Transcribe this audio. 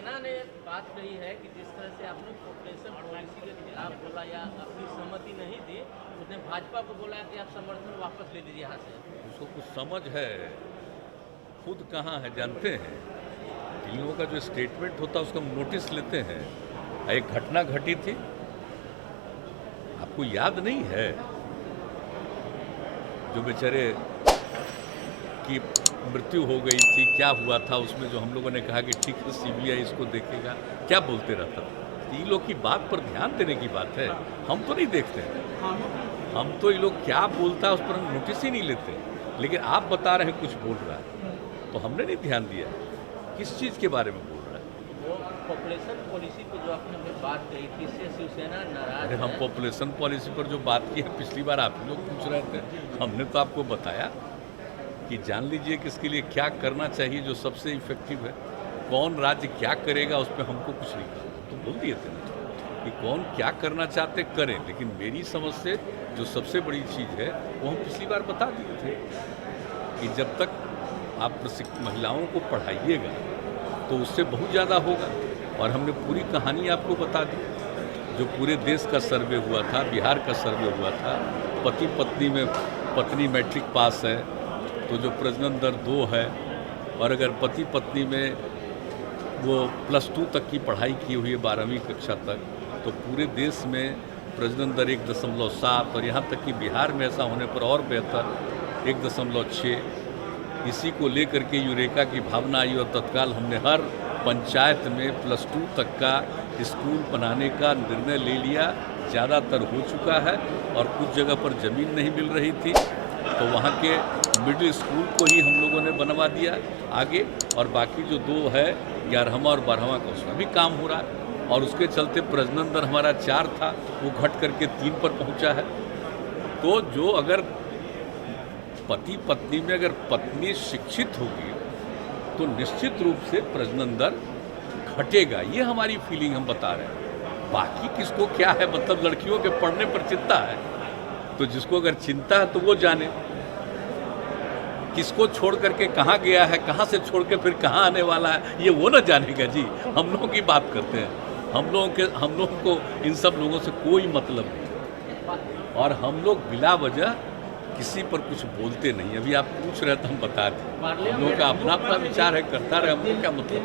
सेना ने बात कही है कि जिस तरह से आपने पॉपुलेशन पॉलिसी के खिलाफ बोला या अपनी सहमति नहीं दी, उसने भाजपा को बोला कि आप समर्थन वापस ले लीजिए यहाँ से। उसको कुछ समझ है, खुद कहाँ है जानते हैं। इन लोगों का जो स्टेटमेंट होता है उसका हम नोटिस लेते हैं। एक घटना घटी थी, आपको याद नहीं है, जो बेचारे की मृत्यु हो गई थी, क्या हुआ था उसमें, जो हम लोगों ने कहा कि ठीक है सीबीआई इसको देखेगा, क्या बोलते रहता था। इन लोग की बात पर ध्यान देने की बात है, हम तो नहीं देखते हैं। हम तो ये लोग क्या बोलता है उस पर हम नोटिस ही नहीं लेते। लेकिन आप बता रहे हैं कुछ बोल रहा है तो हमने नहीं ध्यान दिया किस चीज़ के बारे में बोल रहा है। वो पॉपुलेशन पॉलिसी पर जो आपने हमें बात कही थी, इससे शिवसेना नाराज अरे हम पॉपुलेशन पॉलिसी पर जो बात की है, पिछली बार आप लोग पूछ रहे थे, हमने तो आपको बताया कि जान लीजिए कि इसके लिए क्या करना चाहिए जो सबसे इफेक्टिव है। कौन राज्य क्या करेगा उस पर हमको कुछ नहीं कहा, तो बोल दिए थे ना कि कौन क्या करना चाहते करें। लेकिन मेरी समझ से जो सबसे बड़ी चीज़ है वो हम पिछली बार बता दिए थे कि जब तक आप महिलाओं को पढ़ाइएगा तो उससे बहुत ज़्यादा होगा। और हमने पूरी कहानी आपको बता दी, जो पूरे देश का सर्वे हुआ था, बिहार का सर्वे हुआ था। पति पत्नी में पत्नी मैट्रिक पास है तो जो प्रजनन दर 2 है, और अगर पति पत्नी में वो +2 तक की पढ़ाई की हुई है 12वीं कक्षा तक, तो पूरे देश में प्रजनन दर 1.7, और यहाँ तक कि बिहार में ऐसा होने पर और बेहतर 1.6। इसी को लेकर के यूरेका की भावना आई और तत्काल हमने हर पंचायत में +2 तक का स्कूल बनाने का निर्णय ले लिया। ज़्यादातर हो चुका है और कुछ जगह पर ज़मीन नहीं मिल रही थी तो वहाँ के मिडिल स्कूल को ही हम लोगों ने बनवा दिया आगे, और बाकी जो 2 है 11वां और 12वां का उसमें भी काम हो रहा है। और उसके चलते प्रजनन दर हमारा 4 था, वो घट करके 3 पर पहुँचा है। तो जो अगर पति पत्नी में अगर पत्नी शिक्षित होगी तो निश्चित रूप से प्रजनन दर घटेगा, ये हमारी फीलिंग हम बता रहे हैं। बाकी किसको क्या है, मतलब लड़कियों के पढ़ने पर चिंता है तो जिसको अगर चिंता है तो वो जाने, किसको छोड़ करके कहाँ गया है, कहाँ से छोड़ के फिर कहाँ आने वाला है, ये वो ना जानेगा जी। हम लोगों की बात करते हैं, हम लोगों को इन सब लोगों से कोई मतलब नहीं, और हम लोग बिला वजह किसी पर कुछ बोलते नहीं। अभी आप पूछ रहे थे, हम बता दें, हम लोगों का अपना अपना विचार है, करता रहे, हमको क्या मतलब।